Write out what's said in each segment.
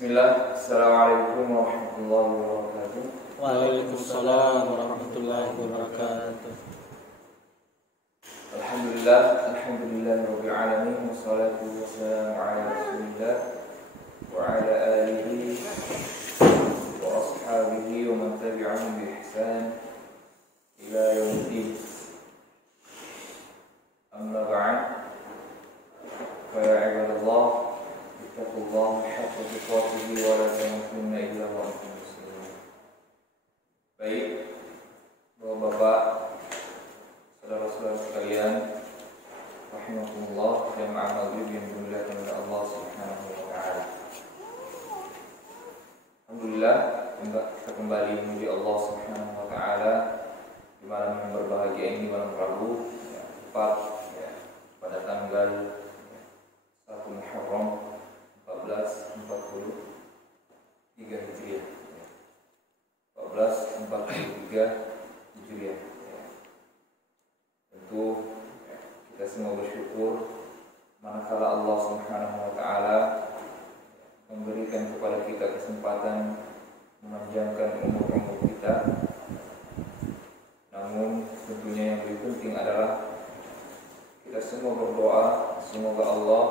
Bismillah, Assalamualaikum warahmatullahi wabarakatuh. Waalaikumsalam warahmatullahi wabarakatuh. Rabbil alamin, wassalatu wassalamu ala Rasulillah wa ala alihi wa ashabihi wa man tabi'ahum bi ihsan ila yaumiddin. Amma ba'd. Fa ya ibadallah, ittaqullaha haqqa tuqatih wa la tamutunna illa wa antum muslimun. Baik, Bapak-bapak, saudara-saudara sekalian, rahimakumullah, jamaah maghrib yang dimuliakan oleh Allah Subhanahu wa taala. Alhamdulillah, kita kembali memuji Allah Subhanahu wa taala di malam yang berbahagia ini, malam Rabu, tepat pada tanggal 1 Muharram 1443 Hijriah. 1443 Hijriah. Tentu kita semua bersyukur manakala Allah Subhanahu wa taala memberikan kepada kita kesempatan memanjangkan umur kita. Namun tentunya yang lebih penting adalah kita semua berdoa semoga Allah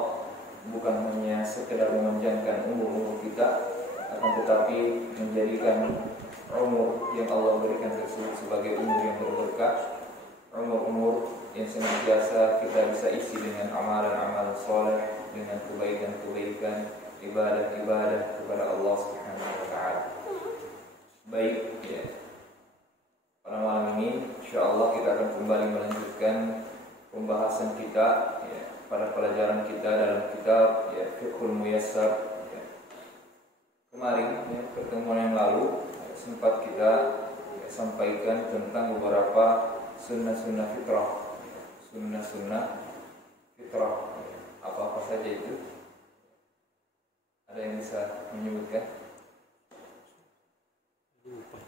bukan hanya sekedar memanjangkan umur kita, akan tetapi menjadikan umur yang Allah berikan tersebut sebagai umur yang berberkah, umur yang senantiasa kita bisa isi dengan amalan-amalan soleh, dengan kebaikan-kebaikan, ibadah-ibadah kepada Allah Subhanahu wa taala. Baik, pada malam ini insyaallah kita akan kembali melanjutkan pembahasan kita pada pelajaran kita dalam kitab Fiqhul Muyassar. Kemarin pertemuan yang lalu sempat kita sampaikan tentang beberapa sunnah-sunnah fitrah. Sunnah-sunnah fitrah, apa-apa saja itu? Ada yang bisa menyebutkan? Lupa.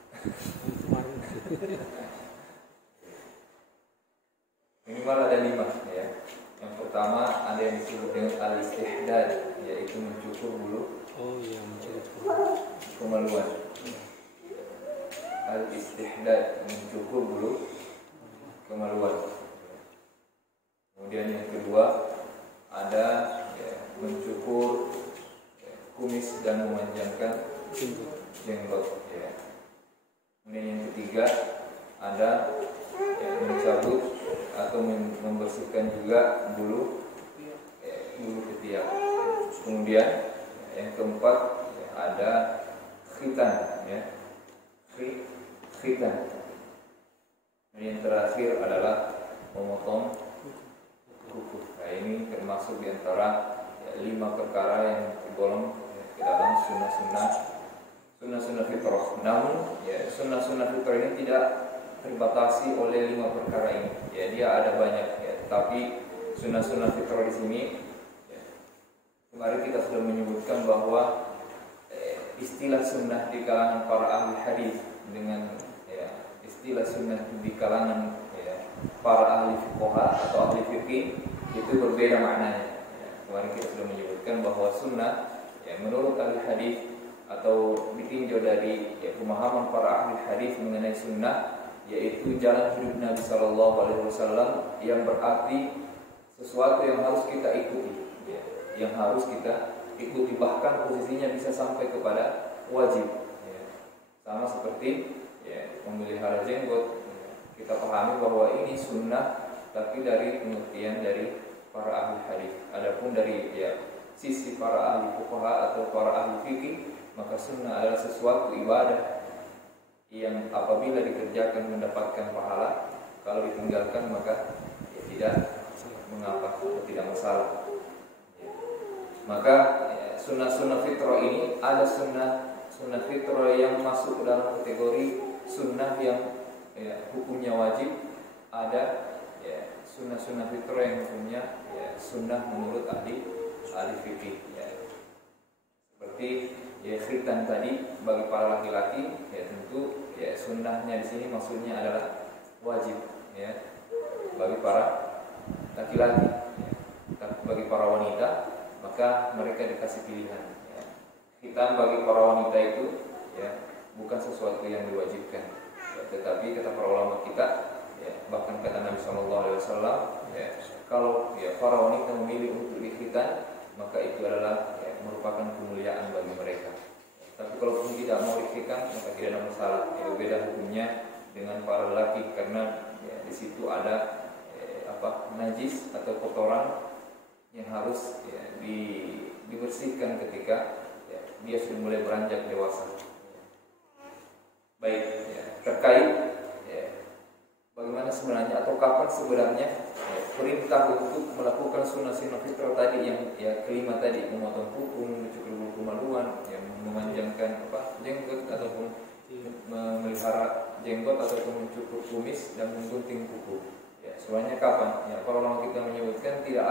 Minimal ada 5 ya. Yang pertama ada yang disebut dengan al-istihdad, yaitu mencukur bulu. Oh iya, mencukur kemaluan. Al-istihdad, mencukur bulu kemaluan. Kemudian yang kedua ada mencukur kumis dan memanjangkan jenggot. Kemudian yang ketiga ada mencabut atau membersihkan juga bulu ketiak. Kemudian yang keempat ada khitan, khitan. Dan yang terakhir adalah memotong kuku. Nah, ini termasuk di antara 5 perkara yang tergolong ke dalam sunnah-sunnah fitrah. Namun sunnah-sunnah fitrah ini tidak terbatasi oleh 5 perkara ini. Dia ada banyak. Tapi sunnah-sunnah fitrah di sini, kemarin kita sudah menyebutkan bahwa istilah sunnah di kalangan para ahli hadis dengan istilah sunnah di kalangan para ahli fuqaha atau ahli fikih itu berbeda maknanya. Kemarin kita sudah menyebutkan bahwa sunnah menurut ahli hadis atau ditinjau dari pemahaman para ahli hadis mengenai sunnah, yaitu jalan hidup Nabi Sallallahu Alaihi Wasallam, yang berarti sesuatu yang harus kita ikuti, bahkan posisinya bisa sampai kepada wajib. Sama seperti memelihara jenggot, kita pahami bahwa ini sunnah, tapi dari pengertian dari para ahli hadis. Adapun dari sisi para ahli fuqaha atau para ahli fikih, maka sunnah adalah sesuatu ibadah yang apabila dikerjakan mendapatkan pahala, kalau ditinggalkan maka tidak mengapa, tidak masalah. Maka sunnah-sunnah fitrah ini ada sunnah fitrah yang masuk dalam kategori sunnah yang hukumnya wajib, ada sunnah-sunnah fitrah yang hukumnya sunnah menurut ahli fikih. Seperti khitan tadi bagi para laki-laki, tentu sunnahnya di sini maksudnya adalah wajib bagi para laki-laki. Bagi para wanita maka mereka dikasih pilihan. Hitam bagi para wanita itu ya bukan sesuatu yang diwajibkan, ya, tetapi kata para ulama kita, ya, bahkan kata Nabi SAW, ya, kalau ya para wanita memilih untuk dikhitan, maka itu adalah ya, merupakan kemuliaan bagi mereka. Tapi kalau pun tidak mau dikhitan, maka tidak ada masalah. Ya, beda hukumnya dengan para lelaki, karena ya, di situ ada najis atau kotoran yang harus ya, dibersihkan ketika ya, dia sudah mulai beranjak dewasa. Baik, ya, terkait ya, bagaimana sebenarnya atau kapan sebenarnya ya, perintah untuk melakukan sunnah-sunnah fitrah tadi yang ya, kelima tadi, memotong kuku, mencukur bulu kemaluan, ya, memanjangkan jenggot ataupun memelihara jenggot ataupun mencukur kumis dan menggunting kuku. Ya, sebenarnya kapan? Ya, para ulama kita menyebutkan tidak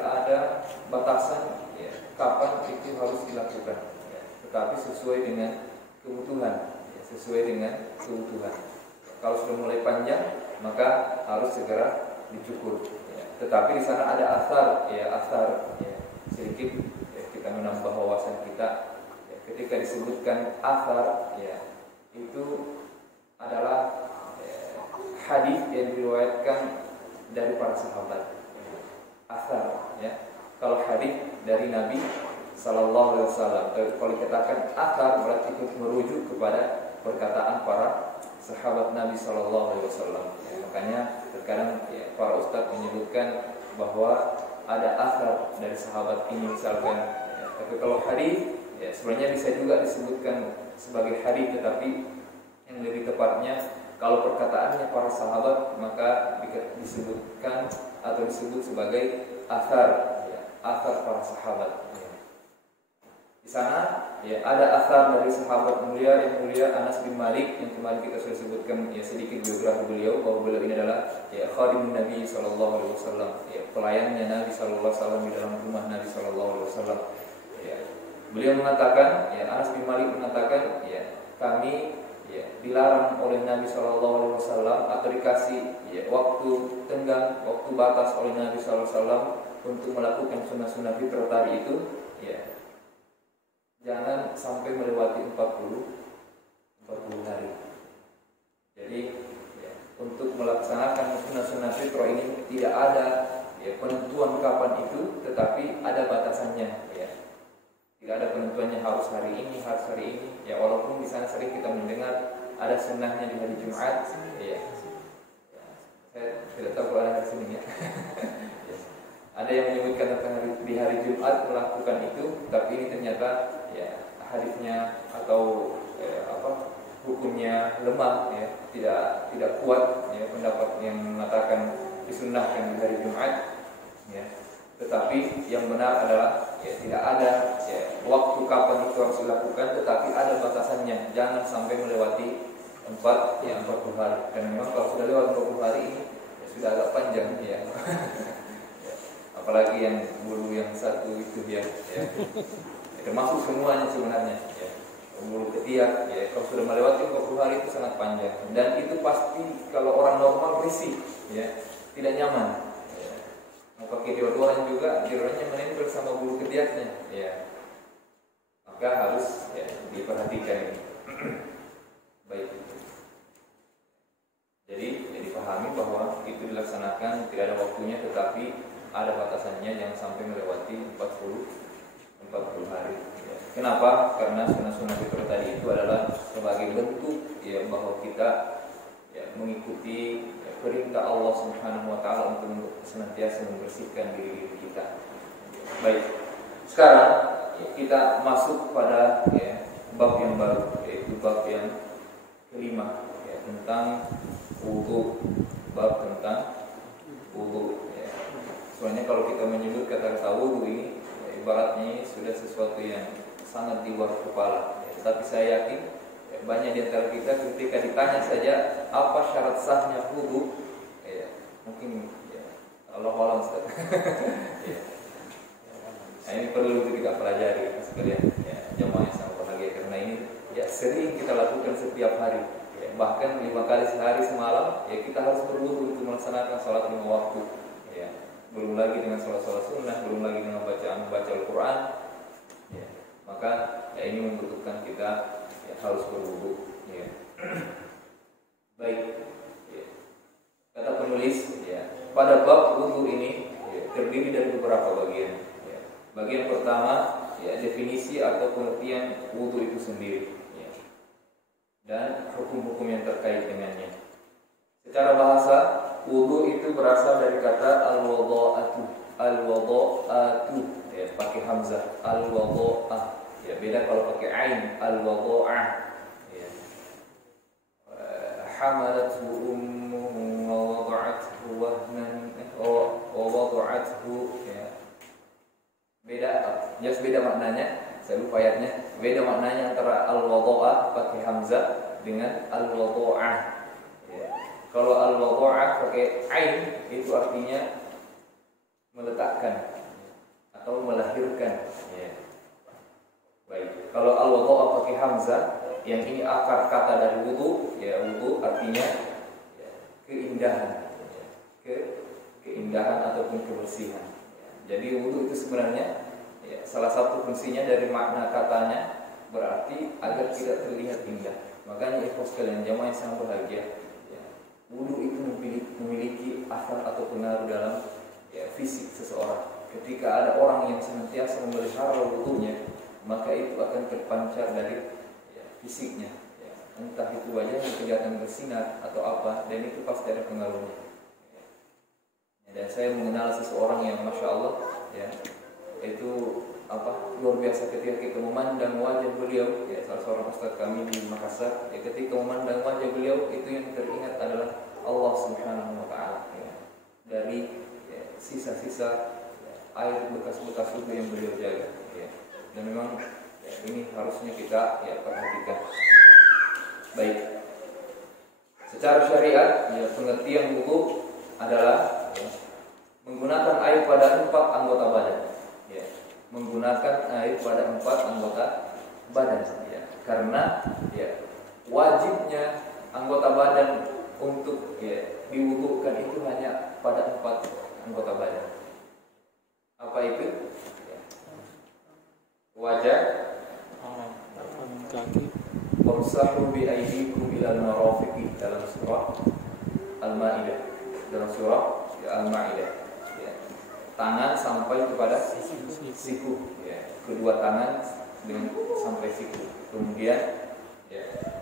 ada batasan ya, kapan itu harus dilakukan. Ya, tetapi sesuai dengan kebutuhan. Ya, sesuai dengan kebutuhan. Kalau sudah mulai panjang, maka harus segera dicukur. Ya, tetapi di sana ada asar ya, sedikit ya, kita menambah wawasan kita. Ya, ketika disebutkan asar, ya, itu adalah hadis yang diriwayatkan dari para sahabat. Asar, ya. Kalau hadis dari Nabi Sallallahu Alaihi Wasallam, kalau dikatakan asar berarti itu merujuk kepada perkataan para sahabat Nabi Sallallahu Alaihi Wasallam. Ya, makanya terkadang ya, para ustadz menyebutkan bahwa ada asar dari sahabat ini misalkan. Ya, tapi kalau hadis, ya, sebenarnya bisa juga disebutkan sebagai hadis, tetapi yang lebih tepatnya kalau perkataannya para sahabat maka disebutkan atau disebut sebagai asar, ya, asar para sahabat. Ya. Di sana ya, ada asar dari sahabat yang mulia Anas bin Malik yang kemarin kita sudah sebutkan ya, sedikit biografi beliau, bahwa beliau ini adalah ya, khadimun Nabi Sallallahu Alaihi Wasallam, ya, pelayannya Nabi Sallallahu Alaihi Wasallam di dalam rumah Nabi Sallallahu Alaihi Wasallam. Ya. Beliau mengatakan, ya, Anas bin Malik mengatakan, ya, kami ya, dilarang oleh Nabi Sallallahu Alaihi Wasallam atau dikasih ya, waktu tenggang, waktu batas oleh Nabi Sallallahu Alaihi Wasallam untuk melakukan sunnah-sunnah fitrah tadi itu, ya, jangan sampai melewati 40 hari. Jadi ya, untuk melaksanakan sunnah-sunnah fitrah ini tidak ada ya, penentuan kapan itu, tetapi ada batasannya. Ya. Tidak ada penentuannya harus hari ini, harus hari ini. Ya, walaupun di sana sering kita mendengar ada sunnahnya di hari Jumat. Ya. Saya tidak tahu kalau ada hari Senin ya. Ya. Ada yang menyebutkan tentang di hari Jumat melakukan itu, tapi ini ternyata ya hadisnya atau hukumnya lemah, ya, tidak kuat. Ya, pendapat yang mengatakan disunnahkan di hari Jumat. Ya. Tetapi yang benar adalah ya, tidak ada ya, waktu kapan itu harus dilakukan, tetapi ada batasannya. Jangan sampai melewati 40 hari. Dan memang kalau sudah lewat 40 hari ini ya, sudah agak panjang ya. Apalagi yang bulu yang satu itu ya. Termasuk semuanya sebenarnya ya. Bulu ketiak ya, kalau sudah melewati 40 hari itu sangat panjang. Dan itu pasti kalau orang normal risih ya, tidak nyaman. Mau pakai deodoran juga, deodorannya menempel sama bulu ketiaknya, ya. Maka harus ya, diperhatikan ini. Baik. Jadi dipahami bahwa itu dilaksanakan tidak ada waktunya, tetapi ada batasannya, jangan sampai melewati 40 hari. Ya. Kenapa? Karena sunnah-sunnah fitrah tadi itu adalah sebagai bentuk ya bahwa kita ya, mengikuti perintah Allah Subhanahu wa taala untuk senantiasa membersihkan diri kita. Baik. Sekarang ya, kita masuk pada ya, bab yang baru, yaitu bab yang kelima ya, tentang wudu. Bab tentang wudu ya. Soalnya kalau kita menyebut kata-kata wudu ini ya, ibaratnya ini sudah sesuatu yang sangat di luar kepala ya. Tapi saya yakin banyak di antara kita ketika ditanya saja apa syarat sahnya wudu, ya, mungkin ya, Allah alam Ustaz. Ya. Nah, ini perlu kita pelajari sekalian ya, jemaah yang sangat bahagia, karena ini ya sering kita lakukan setiap hari ya, bahkan 5 kali sehari semalam ya, kita harus berwudu untuk melaksanakan salat 5 waktu ya. Belum lagi dengan salat sunnah, belum lagi dengan baca Al-Quran maka ini membutuhkan kita harus berwudu. Ya. Baik. Ya. Kata penulis, pada bab wudu ini terdiri dari beberapa bagian. Ya. Bagian pertama, definisi atau pengertian wudu itu sendiri, dan hukum-hukum yang terkait dengannya. Secara bahasa, wudu itu berasal dari kata al-wadha'atu. Al-wadha'atu, pakai hamzah, al-wadha'ah. Beda kalau pakai ain, al-wadha'ah. Hamalathu ummuhu wa wada'athu wahnan wa wada'athu. Beda, jelas beda maknanya. Saya lupa ayatnya. Beda maknanya antara al-wadha'ah pakai hamzah dengan al-wadha'ah. Kalau al-wadha'ah pakai ain itu artinya meletakkan atau melahirkan. Baik. Kalau al-wadha'ah pakai hamzah, yang ini akar kata dari wudu, wudu artinya keindahan, keindahan ataupun kebersihan. Jadi wudu itu sebenarnya salah satu fungsinya dari makna katanya berarti agar tidak terlihat indah. Makanya ikhwas sekalian, jamaah yang sangat berbahagia, wudu itu memiliki asar atau pengaruh dalam fisik seseorang. Ketika ada orang yang senantiasa memelihara wudunya, maka itu akan terpancar dari fisiknya. Entah itu wajahnya kelihatan bersinar atau apa, dan itu pasti ada pengaruhnya. Dan saya mengenal seseorang yang masya Allah, itu luar biasa ketika kita memandang wajah beliau, salah seorang ustaz kami di Makassar, ketika memandang wajah beliau itu yang teringat adalah Allah Subhanahu wa taala, dari sisa-sisa air bekas-bekas wudu yang beliau jaga. Dan memang ini harusnya kita perhatikan. Baik. Secara syariat, pengertian wudu adalah menggunakan air pada 4 anggota badan. Menggunakan air pada 4 anggota badan. Karena wajibnya anggota badan untuk diwudukan itu hanya pada 4 anggota badan. Apa itu? Wajah, kaki, wamsahu bi aydikum ila al-marafiqi, dalam surah Al-Maidah. Dalam surah Al-Maidah. Tangan sampai kepada siku, kedua tangan dengan sampai siku. Kemudian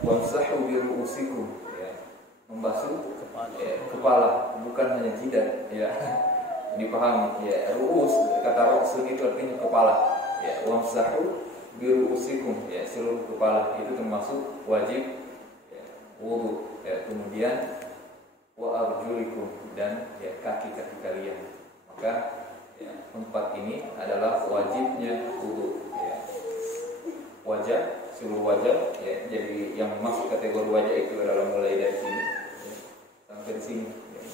wamsahu bi ru'usikum, membasuh kepala, bukan hanya jidat, dipahami. Ru'us, kata ru'us itu artinya kepala. Wamsahu bi ru'usikum, seluruh kepala, itu termasuk wajib wudu. Kemudian wa arjulikum, dan kaki-kaki kalian. Maka 4 ini adalah wajibnya wudu. Wajah, seluruh wajah, jadi yang masuk kategori wajah itu adalah mulai dari sini sampai di sini,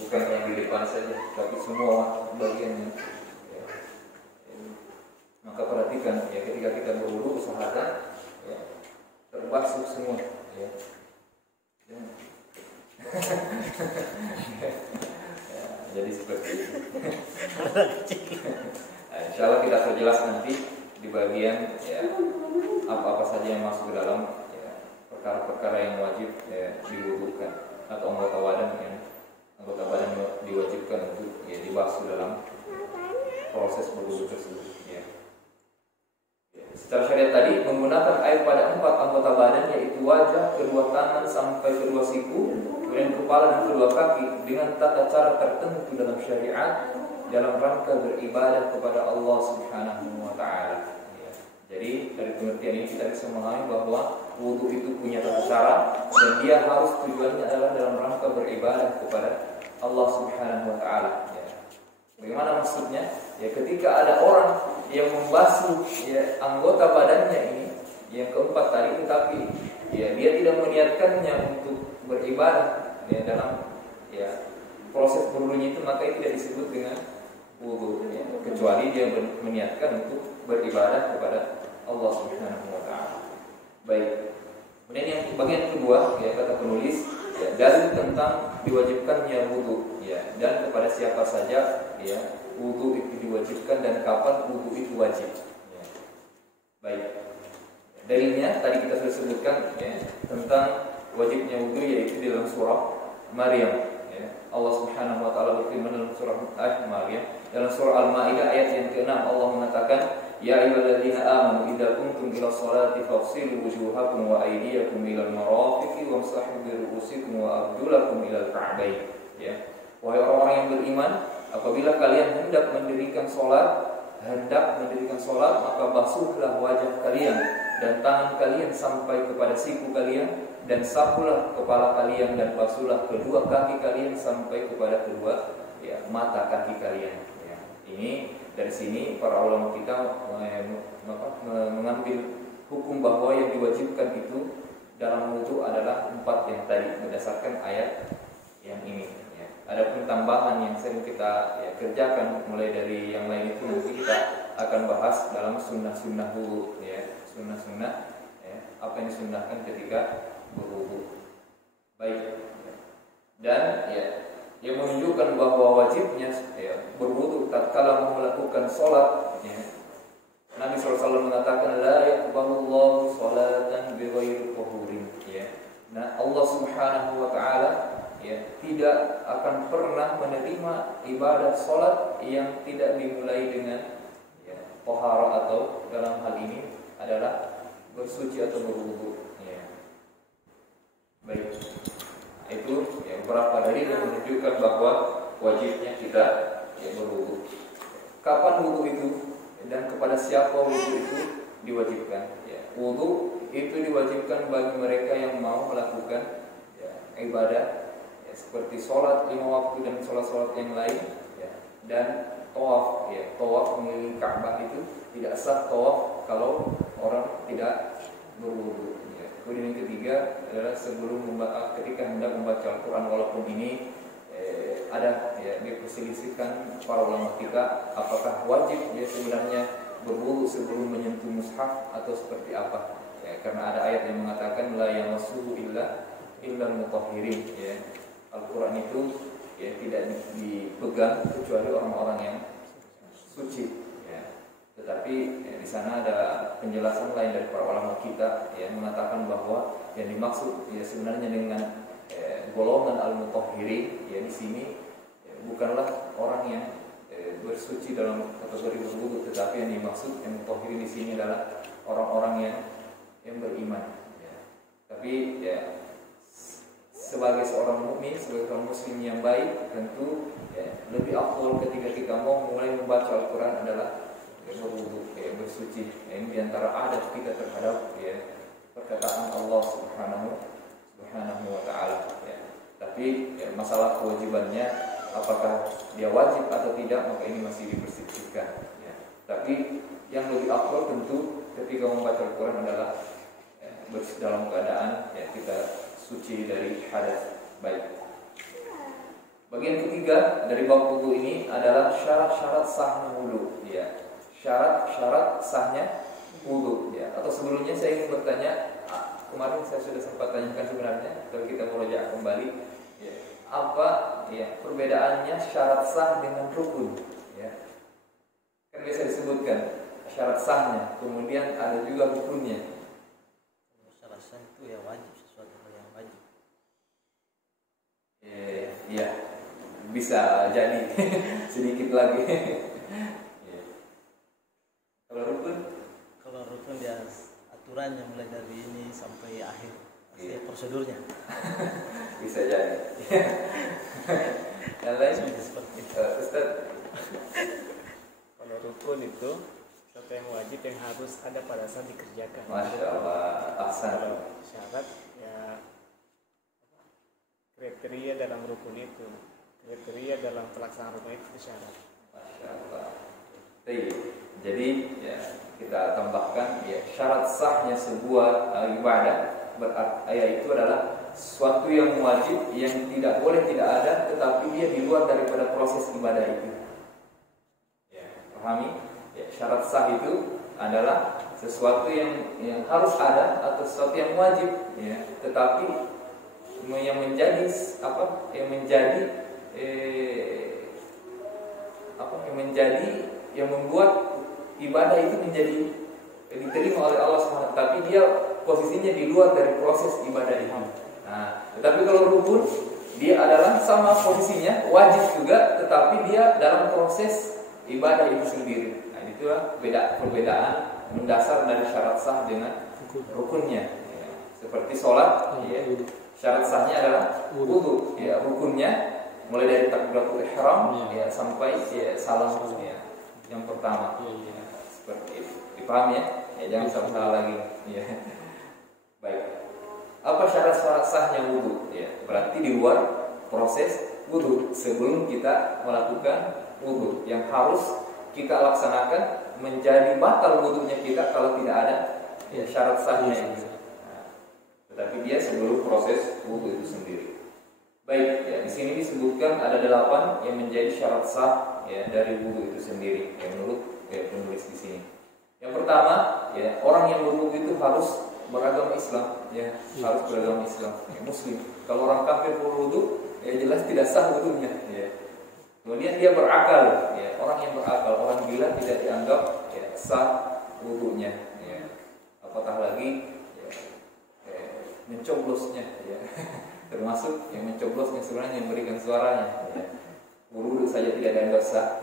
bukan yang di depan saja, tapi semua bagiannya. Maka perhatikan, ketika kita berwudu usahakan terbasuh semua. Jadi seperti itu. Insya Allah kita perjelas nanti di bagian apa-apa saja yang masuk ke dalam perkara-perkara yang wajib diwudukan, atau anggota badan yang diwajibkan untuk dibasuh dalam proses berwudu tersebut. Secara syariat tadi menggunakan air pada 4 anggota badan, yaitu wajah, kedua tangan sampai kedua siku, kemudian kepala dan kedua kaki, dengan tata cara tertentu dalam syariat dalam rangka beribadah kepada Allah Subhanahu wa taala. Jadi dari pengertian ini kita bisa memahami bahwa wudu itu punya tata cara, dan dia harus tujuannya adalah dalam rangka beribadah kepada Allah Subhanahu wa taala. Bagaimana maksudnya? Ketika ada orang yang membasuh anggota badannya ini, yang keempat tadi, tetapi dia tidak meniatkannya untuk beribadah dalam proses berwudunya itu, maka itu tidak disebut dengan wudu, kecuali dia meniatkan untuk beribadah kepada Allah Subhanahu wa taala. Baik. Kemudian yang bagian kedua, kata penulis, dalil tentang diwajibkannya wudu, dan kepada siapa saja wudu itu diwajibkan dan kapan wudu itu wajib. Baik. Dalilnya tadi kita sudah sebutkan ya, tentang wajibnya wudu, yaitu di dalam surah Maryam ya. Allah Subhanahu wa taala berfirman dalam surah Maryam, dalam surah Al-Maidah ayat yang ke-6, Allah mengatakan, ya ayyuhalladzina amanu idza qumtum ila sholati faghsilu wujuhakum wa aydiyakum ila al-marafiqi wamsahu bi ru'usikum wa arjulakum ila al-ka'bayn ya. Wahai orang-orang yang beriman, apabila kalian hendak mendirikan salat, maka basuhlah wajah kalian dan tangan kalian sampai kepada siku kalian, dan sapulah kepala kalian, dan basuhlah kedua kaki kalian sampai kepada kedua ya, mata kaki kalian ya. Ini dari sini para ulama kita mengambil hukum bahwa yang diwajibkan itu dalam wudu adalah 4 yang tadi berdasarkan ayat yang ini ya. Adapun tambahan yang sering kita ya, kerjakan mulai dari yang lain itu nanti kita akan bahas dalam sunnah-sunnah wudu ya. Sunnah-sunnah ya, apa yang disunnahkan ketika berwudu. Baik. Dan ya, yang menunjukkan bahwa wajibnya ya, berwudu tatkala melakukan sholat ya. Nabi SAW mengatakan la yaqbalullahu sholatan bighairi tahurin ya. Nah, Allah Subhanahu wa taala ya, tidak akan pernah menerima ibadah sholat yang tidak dimulai dengan ya, taharah, atau dalam hal ini adalah bersuci atau berwudu ya. Baik. Itu ya, beberapa dalil yang menunjukkan bahwa wajibnya kita ya, berwudu. Kapan wudu itu dan kepada siapa wudu itu diwajibkan ya. Wudu itu diwajibkan bagi mereka yang mau melakukan ya, ibadah ya, seperti sholat 5 waktu dan sholat-sholat yang lain ya. Dan tawaf ya, tawaf mengelilingi Ka'bah itu tidak sah tawaf kalau orang tidak berwudu. Kemudian yang ketiga adalah sebelum ketika hendak membaca Al-Quran, walaupun ini ada ya, diperselisihkan para ulama kita apakah wajib ya sebenarnya berwudu sebelum menyentuh mushaf atau seperti apa ya, karena ada ayat yang mengatakan la yamassuhu illa mutahhirin ya. Al-Quran itu ya tidak dipegang kecuali orang-orang yang suci. Tetapi ya, di sana ada penjelasan lain dari para ulama kita yang mengatakan bahwa yang dimaksud ya sebenarnya dengan golongan al-mutahhirin ya di sini ya, bukanlah orang yang bersuci dalam kategori berwudu, tetapi yang dimaksud yang mutahhirin di sini adalah orang-orang yang beriman. Ya. Tapi ya sebagai seorang mukmin, sebagai seorang muslim yang baik, tentu ya, lebih afdal ketika kita mau mulai membaca Al-Quran adalah berwudu, ya, bersuci. Ya, ini diantara adab kita terhadap ya, perkataan Allah Subhanahu wa taala. Ya. Tapi ya, masalah kewajibannya, apakah dia wajib atau tidak, maka ini masih diperselisihkan. Ya. Tapi yang lebih afdal tentu ketika membaca Al-Quran adalah ya, dalam keadaan ya, kita suci dari hadas. Baik. Bagian ketiga dari bab wudu ini adalah syarat-syarat sahnya wudu. Ya. Syarat-syarat sahnya wudu ya. Atau sebelumnya saya ingin bertanya, kemarin saya sudah sempat tanyakan sebenarnya, tapi kita merujuk kembali ya, apa ya perbedaannya syarat sah dengan rukun ya. Kan biasa disebutkan syarat sahnya, kemudian ada juga rukunnya. Syarat sah itu ya wajib, sesuatu hal yang wajib. Ya, bisa jadi sedikit lagi. Kalau rukun dia aturannya mulai dari ini sampai akhir, pasti prosedurnya. Bisa jadi. Yang lain seperti itu. Ustaz. Kalau rukun itu sesuatu yang wajib yang harus ada pada saat dikerjakan. Masya Allah, ahsan. Kalau syarat ya kriteria dalam rukun itu, kriteria dalam pelaksanaan rukun itu syarat. Masya Allah. Jadi ya, kita tambahkan ya, syarat sahnya sebuah ibadah yaitu adalah sesuatu yang wajib yang tidak boleh tidak ada, tetapi dia di luar daripada proses ibadah itu. Ya, pahami? Ya, syarat sah itu adalah sesuatu yang harus ada atau sesuatu yang wajib, ya, tetapi yang menjadi yang membuat ibadah itu menjadi diterima oleh Allah SWT, tapi dia posisinya di luar dari proses ibadah itu. Nah, tetapi kalau rukun dia adalah sama posisinya, wajib juga, tetapi dia dalam proses ibadah itu sendiri. Nah, itulah perbedaan mendasar dari syarat sah dengan rukunnya. Ya, seperti sholat, ya, syarat sahnya adalah wudu, ya, rukunnya mulai dari takbiratul ihram, ya, sampai ya, salam, ya, yang pertama. Ya, seperti itu. Dipahami ya? Ya, jangan salah lagi. Ya. Baik. Apa syarat sahnya wudu? Ya, berarti di luar proses wudu sebelum kita melakukan wudu yang harus kita laksanakan menjadi batal wudunya kita kalau tidak ada ya, syarat sahnya itu. Nah, tetapi dia sebelum proses wudu itu sendiri. Baik, ya di sini disebutkan ada 8 yang menjadi syarat sah ya dari wudu itu sendiri. Ya, menurut ya, penulis di sini. Yang pertama, ya orang yang berwudu itu harus beragama Islam, ya harus beragama Islam, ya, Muslim. Kalau orang kafir berwudu, ya jelas tidak sah wudunya. Ya. Kemudian dia berakal, ya orang yang berakal, orang gila tidak dianggap ya, sah wudunya. Ya. Apatah lagi ya, mencoblosnya, ya. Termasuk yang mencoblosnya sebenarnya yang memberikan suaranya. Ya. Wudu saja tidak dianggap sah.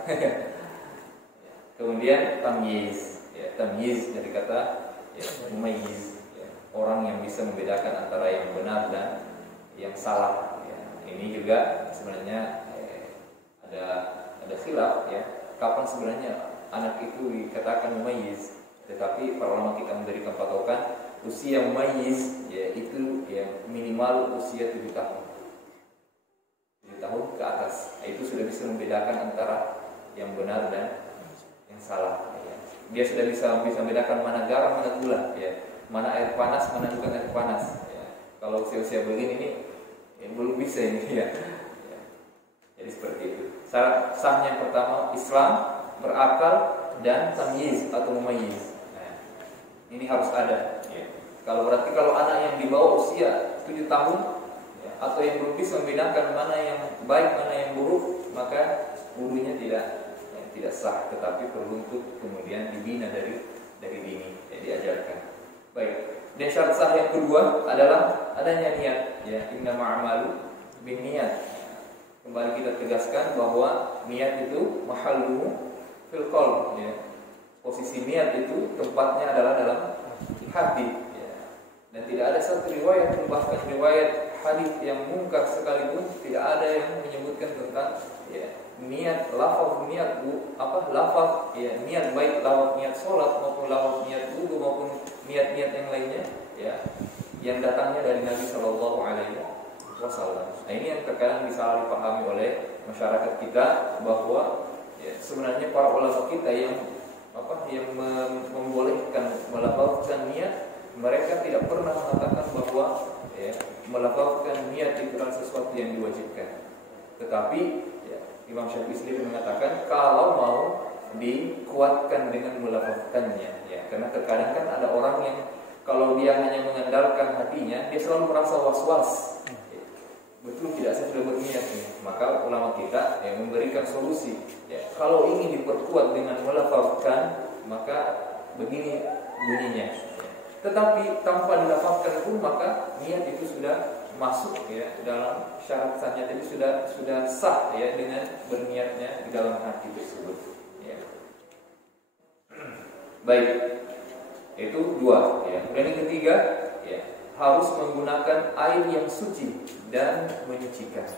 Kemudian tamyiz. Ya, tamyiz dari kata ya, mumayyiz, ya, orang yang bisa membedakan antara yang benar dan yang salah. Ya, ini juga sebenarnya ada khilaf ya, kapan sebenarnya anak itu dikatakan mumayyiz. Tetapi para ulama kita memberikan patokan usia mumayyiz ya, itu ya, minimal usia 7 tahun. 7 tahun ke atas. Itu sudah bisa membedakan antara yang benar dan yang salah. Dia sudah bisa membedakan mana garam, mana gula, ya, mana air panas, mana bukan air panas. Ya. Kalau usia-usia begini ini ya, belum bisa ini ya. Ya. Jadi seperti itu. Syarat sahnya yang pertama Islam, berakal dan tamyiz atau mumayyiz. Nah, ini harus ada. Ya. Kalau berarti kalau anak yang di bawah usia 7 tahun ya, atau yang belum bisa membedakan mana yang baik, mana yang buruk, maka wudunya tidak sah, tetapi perlu untuk kemudian dibina dari dini, ya, diajarkan. Baik. Dan syarat sah yang kedua adalah adanya niat, ya, innamal a'malu binniyat. Kembali kita tegaskan bahwa niat itu mahalluhu fil qalb, ya. Posisi niat itu tempatnya adalah dalam hati, ya. Dan tidak ada satu riwayat, bahkan riwayat hadis yang mungkar sekalipun tidak ada yang menyebutkan tentang ya, niat lafaz niat lafaz ya niat baik lafaz niat salat maupun lafaz niat wudu maupun niat-niat yang lainnya ya yang datangnya dari Nabi Shallallahu Alaihi Wasallam. Nah, ini yang terkadang disalah dipahami oleh masyarakat kita bahwa ya, sebenarnya para ulama kita yang membolehkan melafazkan niat, mereka tidak pernah mengatakan bahwa ya, melafazkan niat itu adalah sesuatu yang diwajibkan. Tetapi Imam Syafi'i sendiri mengatakan kalau mau dikuatkan dengan melafazkannya, ya, karena terkadang kan ada orang yang kalau dia hanya mengandalkan hatinya, dia selalu merasa was-was. Ya, betul tidak saya sudah berniat, ya. Maka ulama kita yang memberikan solusi. Ya, kalau ingin diperkuat dengan melafazkan, maka begini bunyinya. Ya. Tetapi tanpa dilafazkan pun maka niat itu sudah masuk ya dalam syarat sahnya tadi sudah sah ya dengan berniatnya di dalam hati tersebut ya. Baik, itu 2 ya. Kemudian yang ketiga ya, harus menggunakan air yang suci dan menyucikan.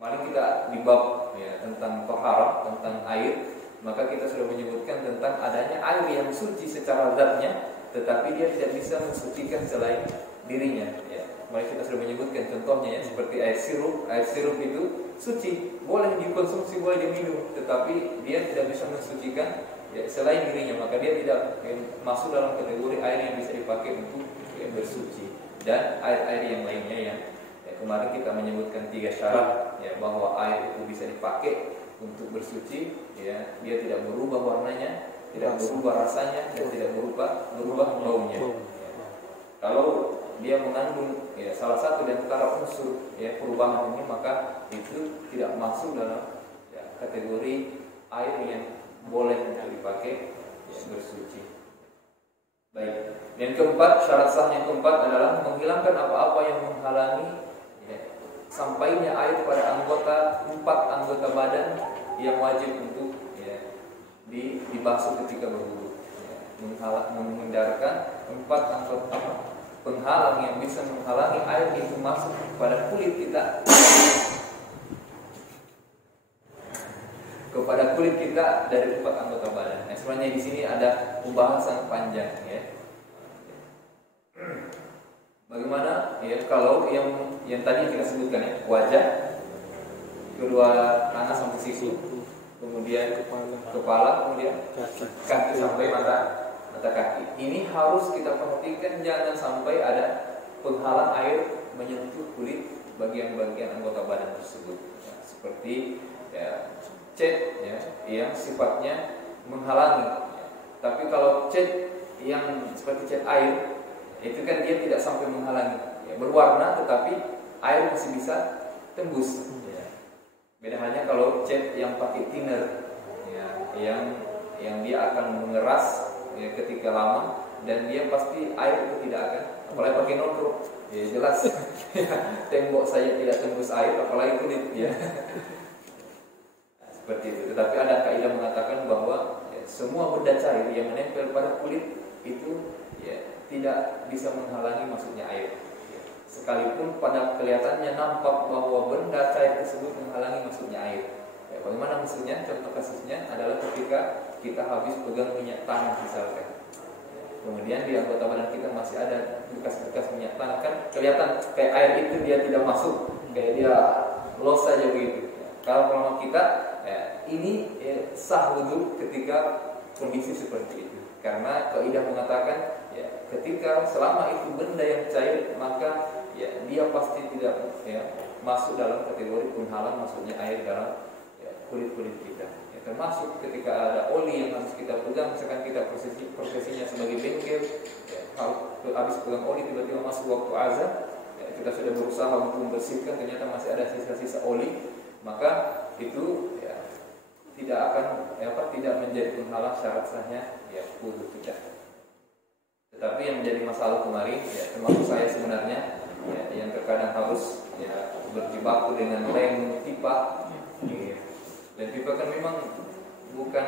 Mari kita di bab ya tentang taharah, tentang air, maka kita sudah menyebutkan tentang adanya air yang suci secara zatnya, tetapi dia tidak bisa mensucikan selain dirinya ya. Mari kita sudah menyebutkan contohnya ya, seperti air sirup. Air sirup itu suci, boleh dikonsumsi, boleh diminum, tetapi dia tidak bisa mensucikan ya, selain dirinya, maka dia tidak masuk dalam kategori air yang bisa dipakai untuk ya, bersuci. Dan air-air yang lainnya yang ya, kemarin kita menyebutkan 3 syarat ya, bahwa air itu bisa dipakai untuk bersuci ya, dia tidak berubah warnanya, tidak berubah rasanya, dan tidak berubah baunya ya. Kalau dia mengandung ya, salah satu di antara unsur ya, perubahan ini, maka itu tidak masuk dalam ya, kategori air yang boleh untuk dipakai ya, bersuci. Baik. Yang keempat, syarat sah yang keempat adalah menghilangkan apa-apa yang menghalangi sampainya air pada empat anggota badan yang wajib untuk dibasuh ketika berwudu. Menghindarkan empat anggota penghalang yang bisa menghalangi air itu masuk pada kulit kita, dari empat anggota badan. Nah, sebenarnya di sini ada pembahasan panjang ya. Bagaimana ya kalau yang tadi kita sebutkan ya, wajah, kedua tangan sampai siku, kemudian kepala, kemudian kaki sampai mata kaki. Ini harus kita perhatikan, jangan sampai ada penghalang air menyentuh kulit bagian-bagian anggota badan tersebut. Ya, seperti cat ya, yang sifatnya menghalangi. Ya. Tapi kalau cat yang seperti cat air, itu kan dia tidak sampai menghalangi. Ya, berwarna tetapi air masih bisa tembus. Ya. Beda halnya kalau cat yang pakai thinner, ya, yang dia akan mengeras ya, ketika lama, dan dia pasti air itu tidak akan, apalagi pakai nodro, ya jelas tembok saja tidak tembus air, apalagi kulit ya. Nah, seperti itu. Tetapi ada kaidah mengatakan bahwa ya, semua benda cair yang menempel pada kulit itu ya, tidak bisa menghalangi masuknya air. Ya. Sekalipun pada kelihatannya nampak bahwa benda cair tersebut menghalangi masuknya air. Ya, bagaimana maksudnya? Contoh kasusnya adalah ketika kita habis pegang minyak tanah misalkan. Kemudian di anggota badan kita masih ada bekas-bekas minyak tanah, kan kelihatan kayak air itu dia tidak masuk, kayak dia los saja begitu. Kalau selama kita ini sah wudu ketika kondisi seperti itu, karena kaidah mengatakan ya, ketika selama itu benda yang cair maka ya, dia pasti tidak ya, masuk dalam kategori penghalang masuknya air dalam kulit-kulit kita. Ya, termasuk ketika ada oli yang harus kita pegang, misalkan kita prosesinya sebagai bengkel, ya, habis pegang oli tiba-tiba masuk waktu azan, ya, kita sudah berusaha untuk membersihkan, ternyata masih ada sisa-sisa oli, maka itu ya, tidak menjadi penghalang syarat sahnya ya, wudu kita. Tetapi yang menjadi masalah kemarin, ya, termasuk saya sebenarnya, ya, yang terkadang harus ya, berjibaku dengan lem pipa. Ya. Lem pipa kan memang bukan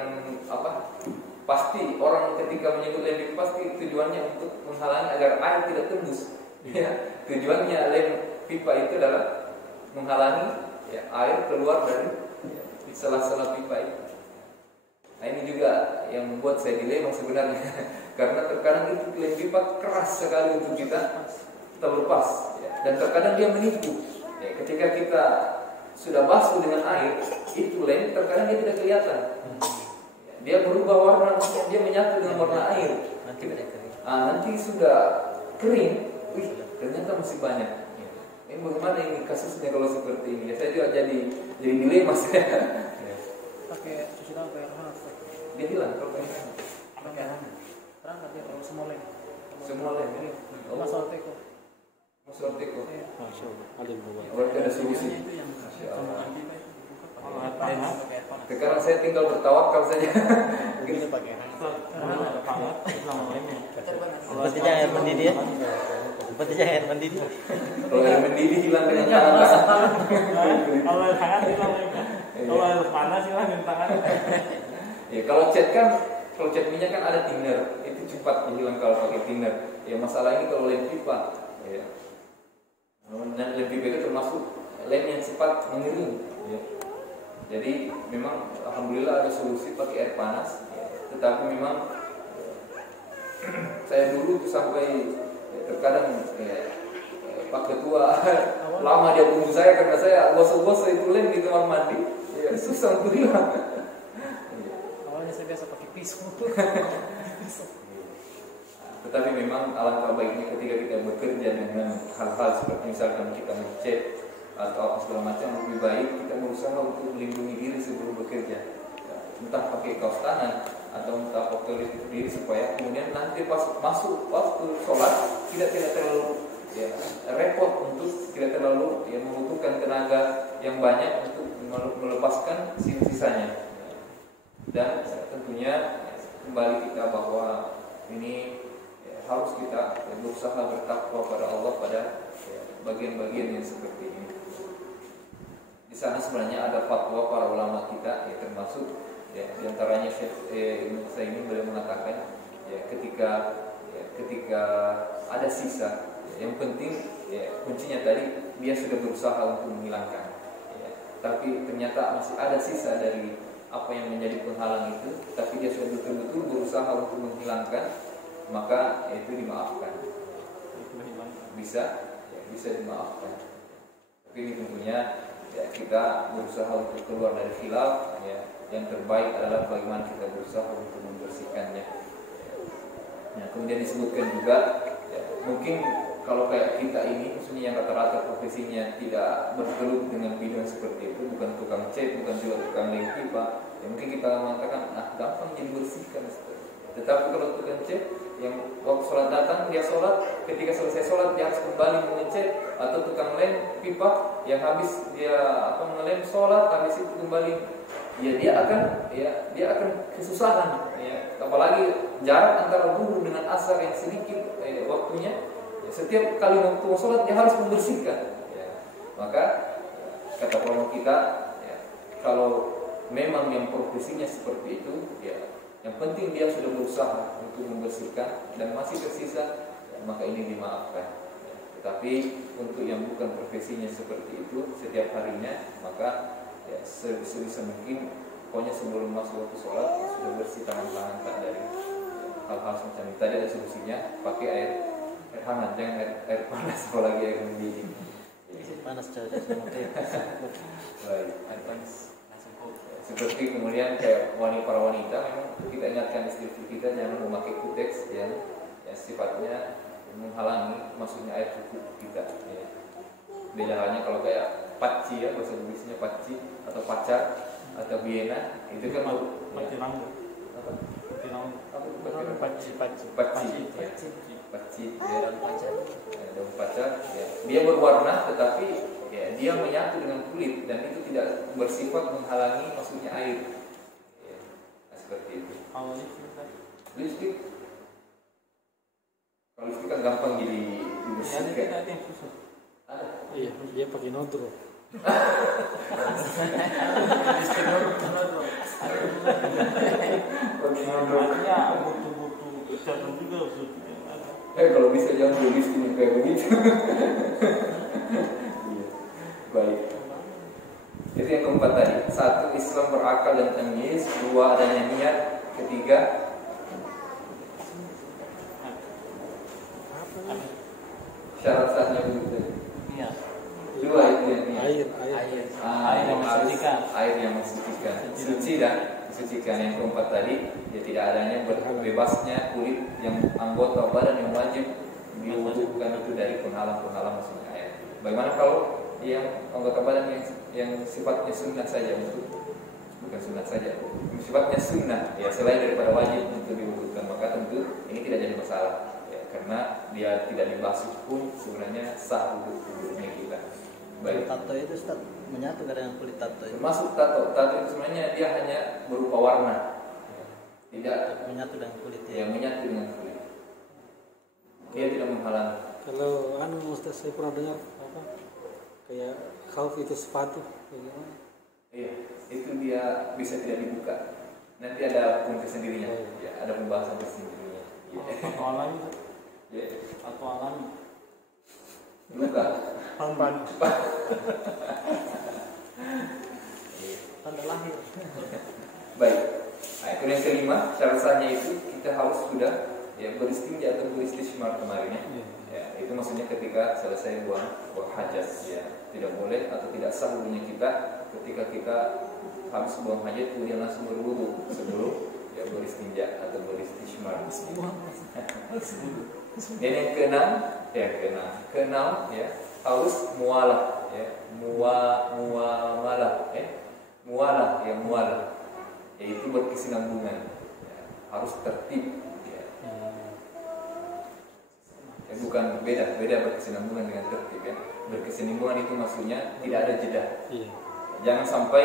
pasti orang ketika menyebut lem pipa pasti tujuannya untuk menghalangi agar air tidak tembus. Ya. Tujuannya lem pipa itu adalah menghalangi ya, air keluar dari sela-sela pipa itu. Nah, ini juga yang membuat saya dilema sebenarnya. Karena terkadang itu lem pipa keras sekali untuk kita terlepas ya. Dan terkadang dia menipu ya, ketika kita sudah basuh dengan air, itu lem terkadang dia tidak kelihatan ya, dia berubah warna, dia menyatu dengan warna air. Nanti sudah kering, ternyata masih banyak ya. Ini bagaimana ini kasusnya kalau seperti ini ya, saya juga jadi dilema saya ya. Pakai cuci tangan pakai air hangat. Dia hilang kalau pakai Terang tapi kalau semua lem. ya. Masalah teko. Masalah teko. Masya Allah, alim banget. Berarti ada solusi. Itu yang Masya Allah. pakai air panas. Sekarang saya tinggal bertawakal saja. Kita pakai Sepertinya air mendidih ya. Sepertinya air mendidih. Kalau air mendidih hilang dengan tangan. Kalau air hangat hilang lagi. Kalau air panas hilang dengan tangan. Ya, kalau cat minyak kan ada thinner, itu cepat hilang kalau pakai thinner. Ya, masalah ini kalau lem pipa, ya. Dan lem pipa itu termasuk lem yang cepat mengering. Ya. Jadi memang alhamdulillah ada solusi pakai air panas. Ya. Tetapi memang saya dulu tuh sampai terkadang Pak Ketua lama dia tunggu saya karena saya gosok-gosok itu lem di kamar mandi. Ya, susah untuk hilang. Awalnya saya biasa pakai pisau. Tetapi memang alangkah baiknya ketika kita bekerja dengan hal-hal seperti misalkan kita ngecat atau apa segala macam, lebih baik kita berusaha untuk melindungi diri sebelum bekerja. Entah pakai kaos tangan atau entah pakai lipstick diri supaya kemudian nanti pas masuk waktu sholat tidak terlalu ya, repot untuk tidak terlalu ya, membutuhkan tenaga yang banyak untuk melepaskan sisanya. Dan tentunya kembali kita bahwa ini harus kita berusaha bertakwa pada Allah pada bagian-bagian yang seperti ini. Di sana sebenarnya ada fatwa para ulama kita, termasuk diantaranya Syekh Ibnu Utsaimin beliau mengatakan ketika ada sisa, yang penting kuncinya tadi dia sudah berusaha untuk menghilangkan, tapi ternyata masih ada sisa dari apa yang menjadi penghalang itu, tapi dia sudah betul-betul berusaha untuk menghilangkan, maka itu dimaafkan, bisa dimaafkan. Tapi ini tentunya kita berusaha untuk keluar dari khilaf, yang terbaik adalah bagaimana kita berusaha untuk membersihkannya. Kemudian disebutkan juga mungkin kalau kayak kita ini, maksudnya yang rata-rata profesinya tidak bergelut dengan bidang seperti itu, bukan tukang cat, bukan juga tukang lem pipa, mungkin kita mengatakan gampang jadi bersihkan. Tetapi kalau tukang cat yang waktu sholat datang dia sholat, ketika selesai sholat dia harus kembali mengecat, atau tukang lem pipa yang habis dia mengelem sholat, habis itu kembali, dia akan kesusahan, apalagi jarak antara zuhur dengan asar yang sedikit waktunya. Setiap kali waktu sholat dia harus membersihkan. Maka kata ulama kita, kalau memang yang profesinya seperti itu, yang penting dia sudah berusaha untuk membersihkan dan masih tersisa, maka ini dimaafkan. Tetapi untuk yang bukan profesinya seperti itu, setiap harinya, maka sebisa mungkin, pokoknya sebelum masuk waktu sholat sudah bersih tangan-tangan tak dari hal-hal semacam ini. Tadi ada solusinya, pakai air hangat, jangan air panas, apalagi air mendidih. Panas saja semuanya. Baik, air panas. Seperti kemudian kayak para wanita, memang kita ingatkan istri kita jangan memakai kuteks yang sifatnya menghalangi masuknya air cukup kita. Beda halnya kalau kayak paci, bahasa Inggrisnya paci atau pacar atau biena, itu kan paci rambut. Paci daun pacar, dia berwarna tetapi dia menyatu dengan kulit dan itu tidak bersifat menghalangi masuknya air. Seperti itu. Lipstick, kalau lipstick kan gampang jadi dibersihkan. Iya, dia pakai nodro. Artinya butuh catatan juga kalau bisa jangan beli lipstick kayak begitu. Baik. Itu yang keempat tadi. 1, Islam berakal dan tamyiz. 2, adanya niat. 3, syarat sahnya begitu. Iya. 2 itu yang niat. Air yang mensucikan. Air yang mensucikan. Suci dan mensucikan. Yang keempat tadi, tidak adanya bebasnya kulit yang anggota badan yang wajib diwudukan itu dari penghalang-penghalang masuknya air. Bagaimana kalau yang anggota badan yang sifatnya sunnah saja, bukan sunnah saja, sifatnya sunnah, selain daripada wajib untuk diwudukan, maka tentu ini tidak jadi masalah, karena dia tidak dibasuh pun sebenarnya sah untuk wuduknya kita. Baik. Tato itu Ustaz menyatu dengan kulit tato itu. Termasuk tato itu sebenarnya dia hanya berupa warna, tidak menyatu dengan kulit. Menyatu dengan kulit. Dia tidak menghalangi. Kalau Ustaz, saya pernah dengar kayak khauf itu sepatu, bagaimana? Iya, itu dia bisa tidak dibuka. Nanti ada punca sendirinya, ada pembahasan tersendirinya. Atau alami, atau alami. Buka. Hamban. Tanda lahir. Baik. Nah, itu yang kelima, syarat sahnya itu kita harus sudah beristinja atau beristishmar kemarin itu maksudnya ketika selesai buang hajat, tidak boleh atau tidak sah wudunya kita ketika kita habis buang hajat kemudian langsung berwudu sebelum beristinja atau beristishmar. Dan yang keenam harus mualah, mualah, yaitu berkesinambungan, harus tertib. Bukan beda berkesinambungan dengan tertib. Berkesinambungan itu maksudnya tidak ada jeda. Jangan sampai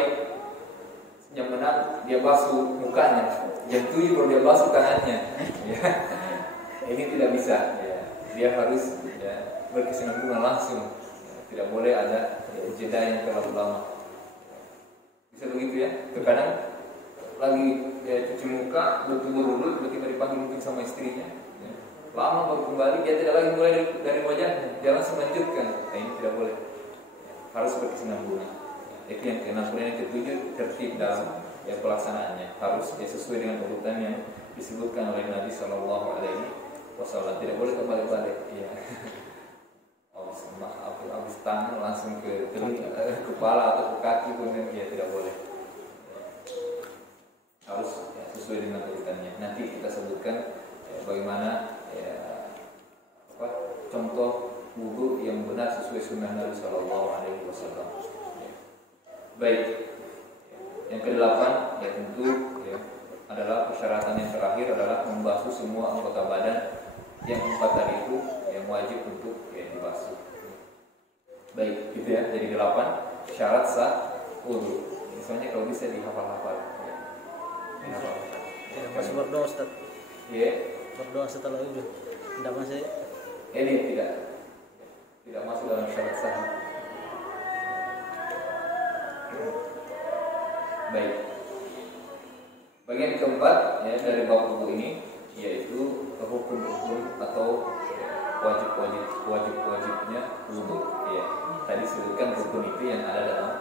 jam 6 dia basuh mukanya, jam 7 baru dia basuh tangannya. Ini tidak bisa, ya. Dia harus ya, berkesinambungan langsung, ya. Tidak boleh ada jeda yang terlalu lama. Bisa begitu ya. Terkadang lagi ya, cuci muka, bertubuh dulu, tiba-tiba dipanggil mungkin sama istrinya, ya. Lama baru kembali, dia tidak lagi mulai dari wajahnya, dia langsung lanjutkan. Nah, ini tidak boleh, ya. Harus berkesinambungan. Itu yang keenam. Kemudian yang ketujuh, tertib dalam ya, pelaksanaannya harus ya, sesuai dengan urutan yang disebutkan oleh Nabi Shallallahu Alaihi Wasallam. Tidak boleh kebalik-balik, ya. Habis tangan langsung ke kepala atau ke kaki pun ya tidak boleh. Harus ya, sesuai dengan urutannya. Nanti kita sebutkan ya, bagaimana ya, contoh wudu yang benar sesuai sunnah Nabi Shallallahu Alaihi Wasallam. Ya. Baik. Yang kedelapan ya tentu ya, adalah persyaratan yang terakhir adalah membasuh semua anggota badan yang 4 tadi itu yang wajib untuk ya, dibasuh. Baik, gitu ya. Jadi 8 syarat sah wudu. Misalnya kalau bisa dihafal-hafal. Ya. Masih berdoa Ustaz. Iya. Berdoa setelah itu. Tidak masih. Ini tidak masuk dalam syarat sah. Baik. Bagian keempat ya dari bab wudu ini yaitu hukum-hukum atau wajib-wajibnya wudu. Ya. Tadi sebutkan rukun itu yang ada dalam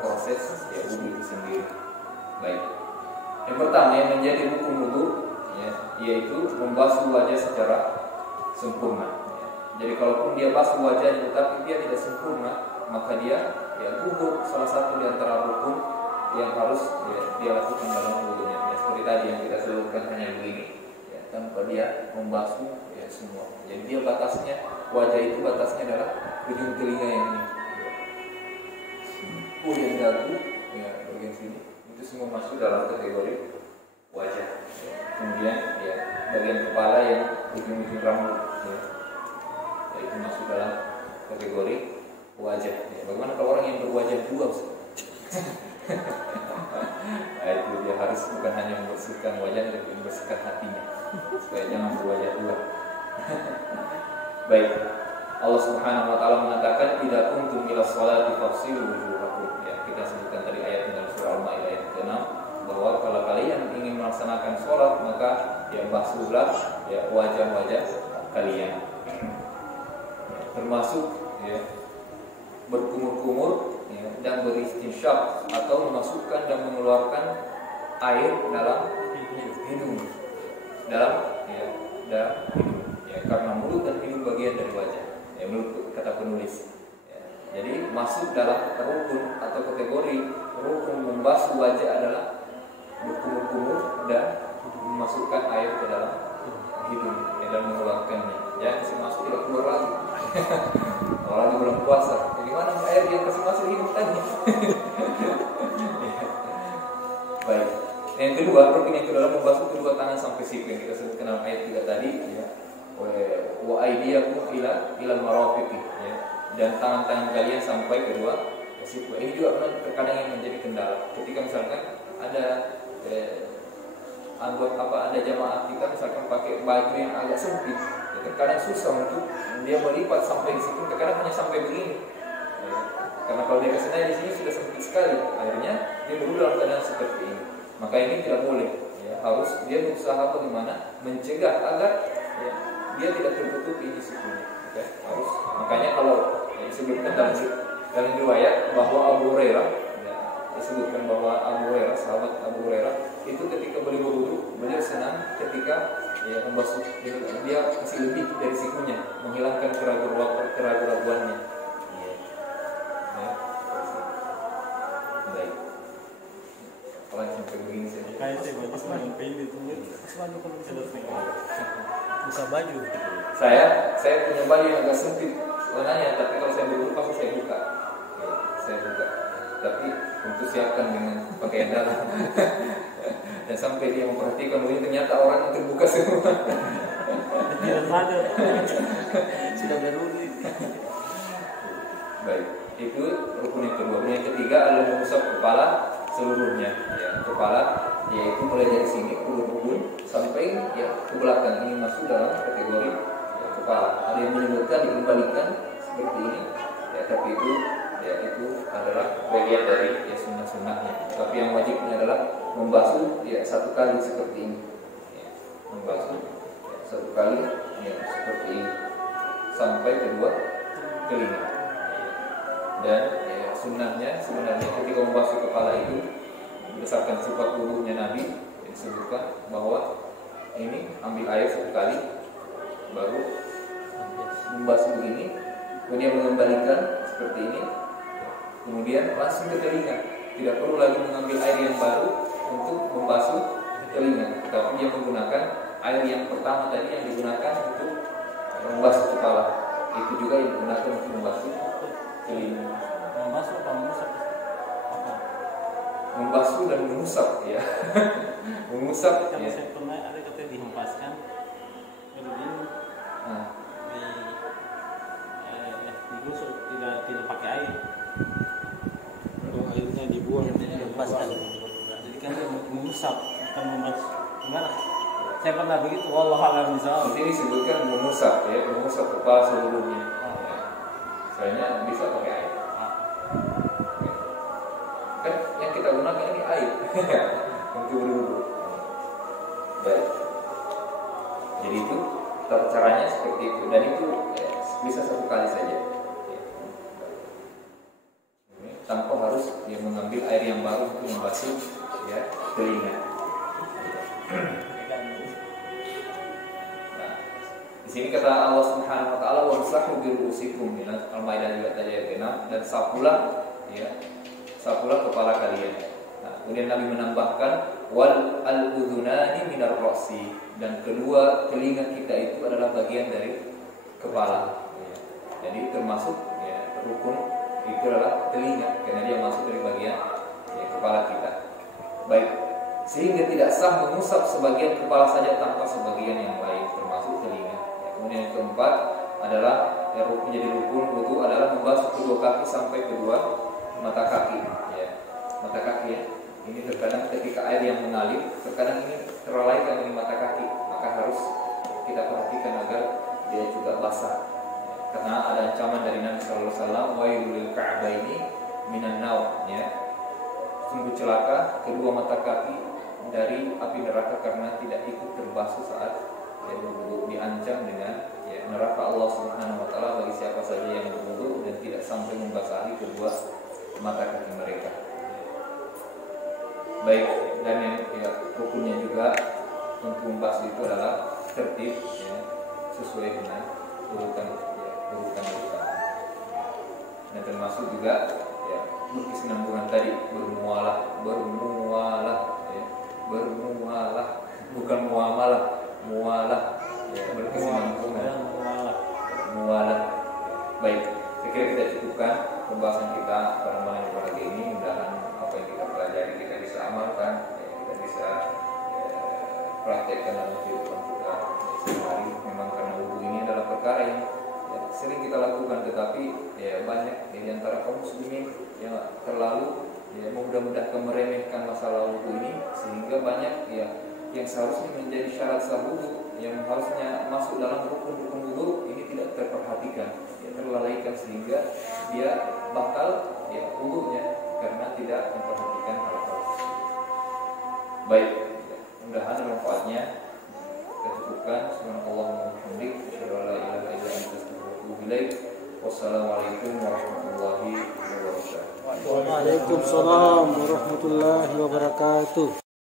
proses ya wudu itu sendiri. Baik. Yang pertama yang menjadi hukum wudu ya, yaitu membasuh wajah secara sempurna. Ya. Jadi kalaupun dia basuh wajahnya tetapi dia tidak sempurna, maka dia ya gugur salah satu di antara rukun yang harus ya, dia lakukan dalam wudunya. Ya, seperti tadi yang kita sebutkan hanya begini, ya, tanpa dia membasuh ya semua. Jadi dia batasnya wajah itu batasnya adalah ujung telinga yang ini. Yang dagu, ya bagian sini itu semua masuk dalam kategori wajah. Ya. Kemudian ya bagian kepala yang ujung-ujung rambut, ya, itu masuk dalam kategori wajah. Ya. Bagaimana kalau orang yang berwajah dua? Nah, itu dia harus bukan hanya membersihkan wajahnya, tapi membersihkan hatinya supaya jangan berwajah dua. Baik, Allah Subhanahu Wa Taala mengatakan tidak kuntum ila sholati fafsilu wujuhakum. Ya, kita sebutkan tadi ayat dalam surah Al-Maidah ayat ke-6 bahwa kalau kalian ingin melaksanakan sholat maka ya basuhlah ya wajah-wajah kalian, ya, termasuk ya berkumur-kumur ya, dan beristinsyaq atau memasukkan dan mengeluarkan air dalam hidung dalam hidung ya, karena mulut dan hidung bagian dari wajah ya, menurut kata penulis ya. Jadi masuk dalam rukun atau kategori rukun membasuh wajah adalah berkumur-kumur dan memasukkan air ke dalam hidung ya, dan mengeluarkannya ya, kasih masuk tidak keluar lagi. Orang lagi belum puasa, bagaimana air yang kasih masuk hidung tadi? Baik. Yang kedua, rukun yang kedua membasuh kedua tangan sampai siku yang kita sebutkan dalam ayat 3 tadi ya. Wa aydiyakum ila marafiqi ya. Dan tangan-tangan kalian sampai kedua siku. Ini juga terkadang yang menjadi kendala. Ketika misalkan ada ada jamaah kita misalkan pakai baju yang agak sempit, ya, terkadang susah untuk dia melipat sampai di situ, terkadang hanya sampai begini. Ya. Karena kalau dia kesana di sini sudah sempit sekali, akhirnya dia dulu dalam keadaan seperti ini. Maka ini tidak boleh. Ya. Harus dia berusaha bagaimana mencegah agar ya, dia tidak tertutup ini sikunya. Okay. Harus. Makanya kalau ya, disebutkan dalam riwayat bahwa Abu Hurairah ya, disebutkan bahwa Abu Hurairah, sahabat Abu Hurairah itu ketika beliau berwudu, beliau senang ketika ya, membasuh dia kasih lebih dari sikunya, menghilangkan keraguan-keraguannya. Ya. Ya. Baik. Kalau sampai begini saya. Buka baju. Saya punya baju yang agak sempit warnanya, tapi kalau saya berwudu pasti saya buka. Ya, saya buka. Tapi untuk siapkan dengan pakaian dalam. Dan sampai dia memperhatikan ini ternyata orang yang terbuka semua. Tidak ada. Sudah berwudu. Baik, itu rukun yang kedua. Yang ketiga adalah mengusap kepala seluruhnya ya, kepala yaitu mulai dari sini ulun sampai ya ke belakang. Ini masuk dalam kategori ya, kepala. Ada yang menyebutkan dikembalikan seperti ini ya, tapi itu adalah bagian dari ya sunnah-sunnahnya. Tapi yang wajibnya adalah membasuh ya satu kali seperti ini ya, membasuh ya, satu kali ya seperti ini sampai kedua telinga. Dan ya, sunnahnya sebenarnya ketika membasuh kepala itu berdasarkan sifat wudunya Nabi disebutkan bahwa ini ambil air satu kali baru membasuh begini, kemudian mengembalikan seperti ini, kemudian langsung ke telinga. Tidak perlu lagi mengambil air yang baru untuk membasuh telinga, tapi dia menggunakan air yang pertama tadi yang digunakan untuk membasuh kepala. Itu juga yang digunakan untuk membasuh telinga. Membasuh apa mengusap? Membasuh dan mengusap ya. Mengusap Kalau ya. saya pernah ada kata dihempaskan, kemudian digusur, tidak pakai air. Kalau airnya dibuang, Dihempaskan. Jadi kan mengusap, bukan membasuh. Gimana? Saya pernah begitu. Wallahualam Di misal. sini disebutkan mengusap ya, mengusap kepala seluruhnya. Ya. Soalnya bisa pakai air. Kan yang kita gunakan ini air untuk berwudu. Baik. Jadi itu tata caranya seperti itu, dan itu ya, bisa satu kali saja ya. Tanpa harus ya, mengambil air yang baru untuk membasuh ya telinga. Nah, di sini kata Allah Subhanahu wa taala wamsahu bi ru'usikum, Al-Maidah juga tadi ayat 6, dan sapulah kepala kalian. Nah, kemudian Nabi menambahkan wal al-udhunani minar ra'si, dan kedua telinga kita itu adalah bagian dari kepala. Ya. Jadi termasuk ya, rukun itu adalah telinga karena dia masuk dari bagian ya, kepala kita. Baik, sehingga tidak sah mengusap sebagian kepala saja tanpa sebagian yang lain termasuk telinga. Ya, kemudian yang keempat adalah ya, menjadi rukun wudu adalah membasuh kedua kaki sampai kedua mata kaki ya. Mata kaki ya. Ini terkadang ketika air yang mengalir, terkadang ini terlalaikan di mata kaki, maka harus kita perhatikan agar dia juga basah. Karena ada ancaman dari Nabi sallallahu alaihi wasallam, wailul ka'baini minan nar ya. Sungguh celaka kedua mata kaki dari api neraka karena tidak ikut terbasuh saat ya, berwudu, diancam dengan ya, neraka Allah Subhanahu wa taala bagi siapa saja yang berwudu dan tidak sampai membasahi kedua mata kaki mereka. Baik, dan yang ya, rukunnya juga untuk membasuh itu adalah tertib ya, sesuai dengan urutan. Dan termasuk juga ya, berkesinambungan tadi bermualah ya, bukan mualah ya, berkesinambungan mualah. Baik, saya kira kita cukupkan pembahasan kita pada malam pagi ini. Mudah-mudahan apa yang kita pelajari kita bisa amalkan ya, kita bisa praktekkan dalam kehidupan kita sehari-hari. Memang karena wudu ini adalah perkara yang sering kita lakukan, tetapi ya banyak di antara kaum muslimin yang terlalu ya mudah-mudahan meremehkan masalah wudu ini, sehingga banyak ya yang seharusnya menjadi syarat sah wudu, yang harusnya masuk dalam rukun-rukun wudu ini tidak terperhatikan, ya, terlalaikan, sehingga dia batal ya wudunya karena tidak memperhatikan hal-hal. Baik, mudah-mudahan manfaatnya kita cukupkan. Subhanallahumma wa bihamdihi, asyhadu an la ilaha illa anta Wassalamualaikum warahmatullahi wabarakatuh. Waalaikumsalam warahmatullahi wabarakatuh.